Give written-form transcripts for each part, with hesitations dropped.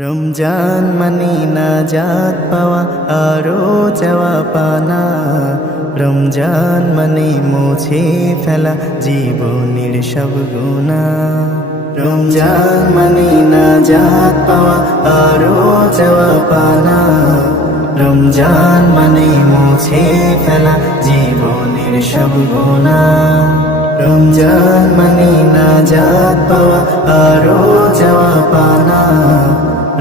রমজান মানে নাজাত পাওয়া আরো চাওয়া পানা। রমজান মানে মুছে ফেলা জীবনের সব গুনাহ। রমজান মানে নাজাত পাওয়া আরো চাওয়া পানা। রমজান মানে মুছে ফেলা জীবনের সব গুনাহ। রমজান মানে নাজাত পাওয়া আরো চাওয়া পানা।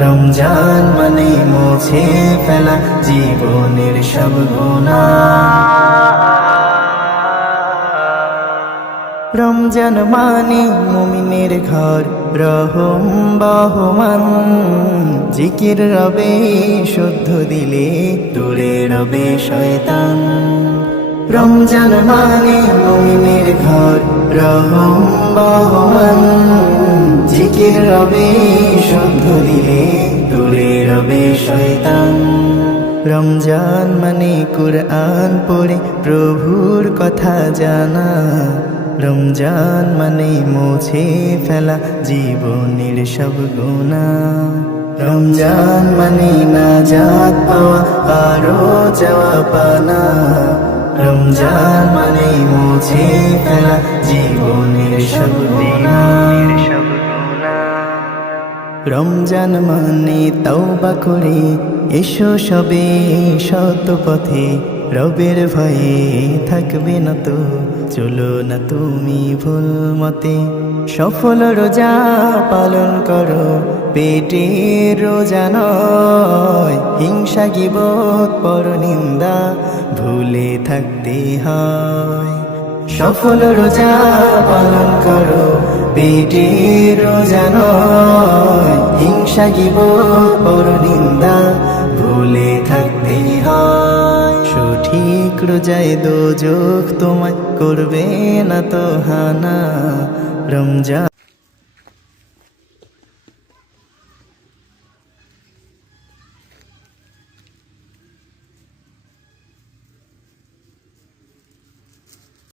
রমজান মানে মুছে ফেলা জীবনের সব গুনাহ। রমজান মানে মুমিনের ঘর, রহম বহমান। জিকির রবে শুদ্ধ দিলে দূরে রবে শয়তান। রমজান মানে মুমিনের ঘর, রহম বহমান। জিকির রবে শুদ্ধ দিলে দূরে রবে শয়তান। রমজান মানে কুরআন পড়ে প্রভুর কথা জানা। রমজান মানে মুছে ফেলা জীবনের সব গুনাহ। রমজান মানে নাজাত পাওয়া আরো চাওয়া পানা। রমজান মানে মুছে ফেলা জীবনের সব গুনাহ। রমজান মানে তওবা করে এসো সবে সৎ পথে। রবের ভয়ে থাকবে না তো, চলো না তুমি ভুল মতে। সফল রোজা পালন করো, পেটের রোজা নয়। হিংসা গীবত পরনিন্দা ভুলে থাকতে হয়। সফল রোজা পালন করো, পেটের রোজা নয়। হিংসা গীবত পরনিন্দা ভুলে থাকতে হয়। সঠিক রোজায় দোজখ তোমায় করবে না তো হানা। রমজান